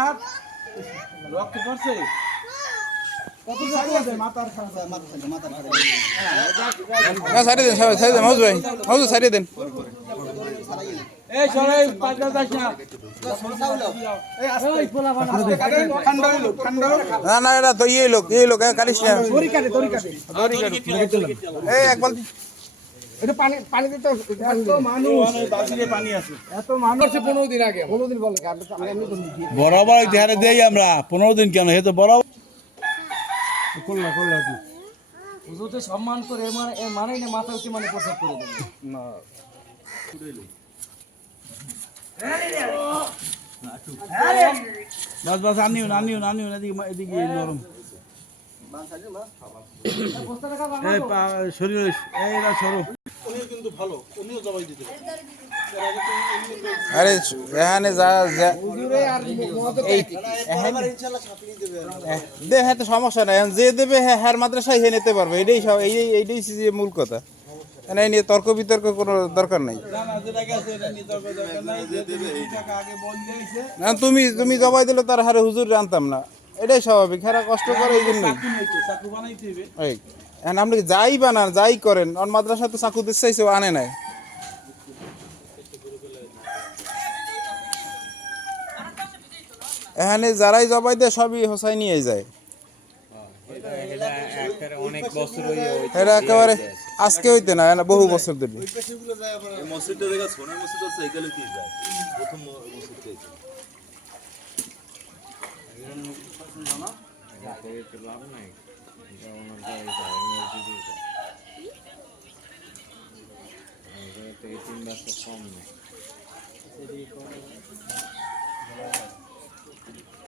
হাত। রক্ত পড়ছে? কত জায়গা আছে? মাথার না সারিয়ে দেন সবাই সারিয়ে দেন মাউজ ভাই মাউজ সারিয়ে দেন। এই সরাই পাঁচটা যাস না। ঠান্ডা হইল ঠান্ডা না না এটা তো ইয়ে লোক ইয়ে লোক না। এই এক বালতি। এটা পানি পানি দিতে এত মানুষ। বাসিরে পানি আছে। এত মানুষ। পনেরো দিন আগে। পনেরো দিন বলে তো দেই আমরা। পনেরো দিন কেন? হে তো বরাবর করলা করলা কি হুজুরকে সম্মান করে মানে মানে না মাথা উঠে মানে প্রসাদ করে দেবে। বাস বাস আনিও আনিও আনিও এদিকে এদিকে নরম এই পা- শরীর এই না সরো। আরে, এখানে যা হ্যাঁ তো সমস্যা নাই। যে দেবে হ্যাঁ হ্যার মাদ্রাসায় হে নিতে পারবে। এটাই সব, এই, এইটাই যে মূল কথা। এই নিয়ে তর্ক বিতর্ক কোনো দরকার নাই। না, তুমি তুমি জবাই দিলে তার হারে হুজুর জানতাম না। এটাই স্বাভাবিক হেরা কষ্ট করে এই এই এখন আপনি যাই বানান যাই করেন অন মাদ্রাসা তো চাকু দিতে চাইছে আনে নাই। এখানে যারাই জবাই দেয় সবই হোসাই নিয়ে যায়। এটা একেবারে আজকে হইতে না এনা বহু বছর ধরে। মসজিদটা দেখা সোনার মসজিদ আছে এখানে কি যায়? প্রথম মসজিদটা তিন বছর কম নেই।